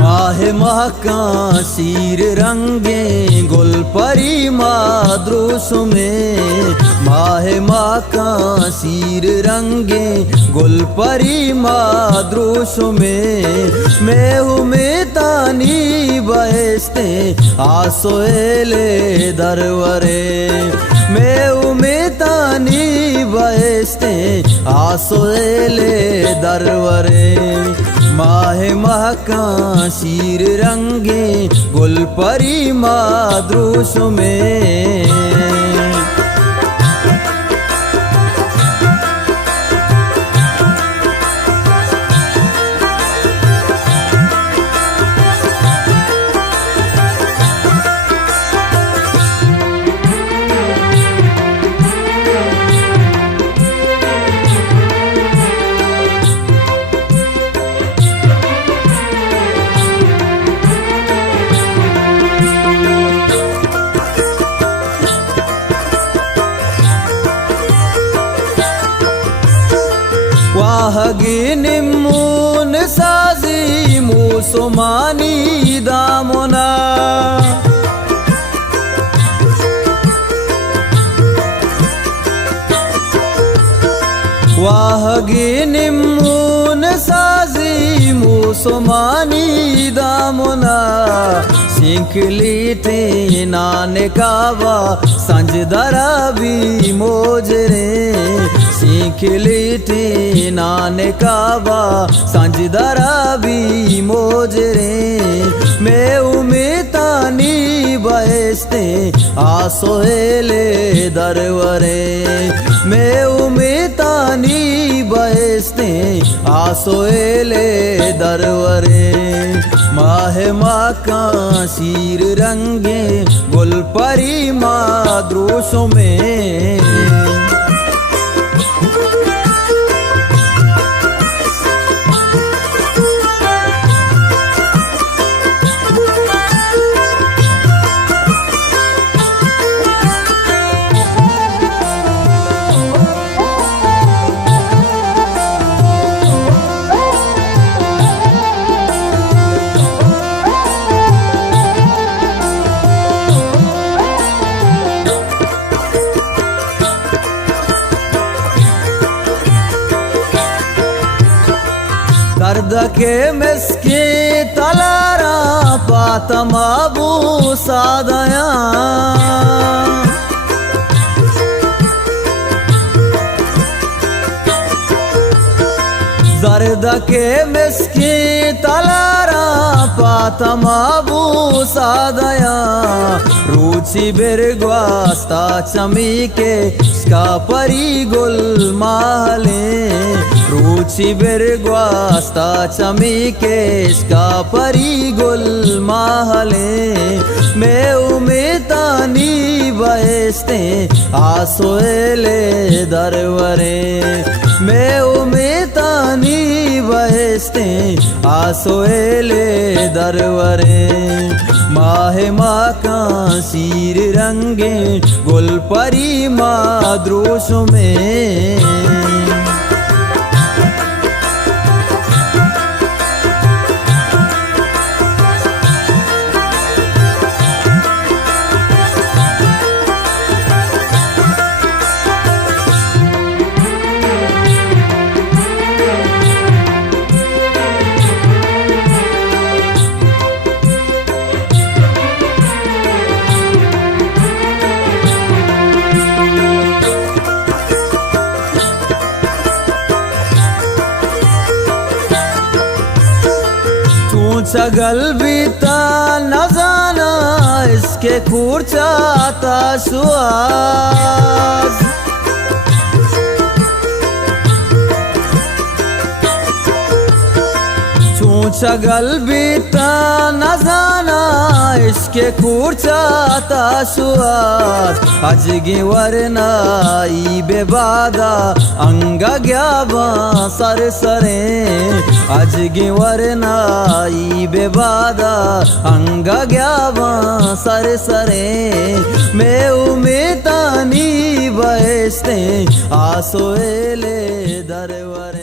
माहे महका शीर रंगे गुलपरी माद्रुस में। माहे महका शीर रंगे गुलपरी माद्रुस में। मैं हूँ में तानी बहसते आसोएले दरवरे। मैं हूँ में तानी बहसते आसोएले दरवरे। माहे महका शीर रंगे गुलपरी माद्रुस में। वाहगी निम्मून साजी मुसुमानी दामुना। वाहगी निम्मून साजी मुसुमानी दामुना। सिंखली थे नाने कावा संजदरा भी मोजरे। सिंखली थे नाने कावा संजदरा भी मोजरे। मैं उमेतानी बहसते आसोएले दरवरे। मैं उमेतानी बहसते आसोएले दरवरे। माहे माका शीर रंगे गुलपरी माद्रुस में। दर्द के मिसके तलारा पातमाबू सादया। दर्द के मिसके तलारा पातमाबू सादया। रुचि बिरग्वास्ता चमीके इसका परी गुल माले। रुचि बिरग्वास्ता चमीके इसका परी गुल माले। मैं उमेतानी बहसते आसोएले दरवरे। मैं उमेतानी बहसते आसोएले दरवरे। माहे माका शीर रंगे गुलपरी माद्रुस में। सगल बीता न जाना इसके खूरचाता सुआस। सगल बीता न जाना इसके खूरचाता सुआस। अजगी वरनाई बेबादा अंगा ग्याबा सर सरे। अजगी वरनाई बेबादा अंगा ग्याबा सर सरे। मैं उमेतानी बहसते आसोएले दरवरे।